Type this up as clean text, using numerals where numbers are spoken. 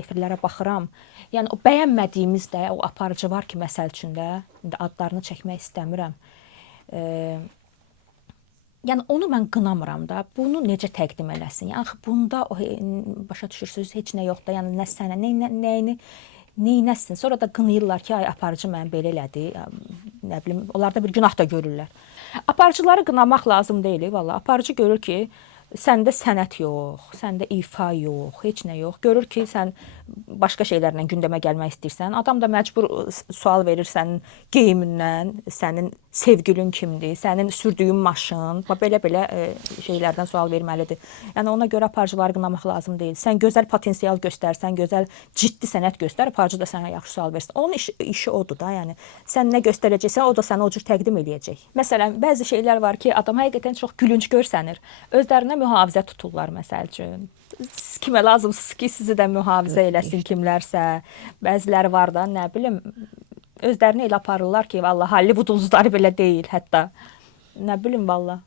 efirlərə baxıram. Yəni o bəyənmədiyimiz də o aparıcı var ki, məsəl üçün də indi adlarını çəkmək istəmirəm. Yəni onu mən qınamıram da. Bunu necə təqdim eləsin? Yəni axı bunda o başa düşürsüz, heç nə yoxdur. Yəni nə sənə, nəyini neynəsin? Sonra da qınayırlar ki, ay aparıcı mənə belə elədi. Nə bilim, onlar da bir günah da görürlər. Aparıcıları qınamaq lazım deyil, vallahi. Aparıcı görür ki, səndə sənət yox, səndə ifa yox, heç nə yox. Görür ki, sən başqa şeylərlə gündəmə gəlmək istəyirsən. Adam da məcbur sual verir sənin geyimindən, sənin sevgilin kimdir, sənin sürdüyün maşın, belə-belə şeylərdən sual verməlidir. Yəni ona görə aparıcıları qınamaq lazım deyil. Sən gözəl potensial göstərsən, gözəl ciddi sənət göstər, aparıcı da sənə yaxşı sual versin. Onun işi odur da, yəni. Sən nə göstərəcəksən, o da sənə o cür təqdim eləyəcək. Məsələn, bəzi şeylər var ki, adam həqiqətən çox gülünc görsənir. Özlərinə mühafizə tuturlar, məsəl üçün. Kimə lazımsınız ki, sizi də mühafizə eləsin kimlərsə. Bəziləri var da, nə bilim, özlərini elə aparırlar ki, vallahi Hollywood ulduzları belə deyil hətta. Nə bilim, vallahi.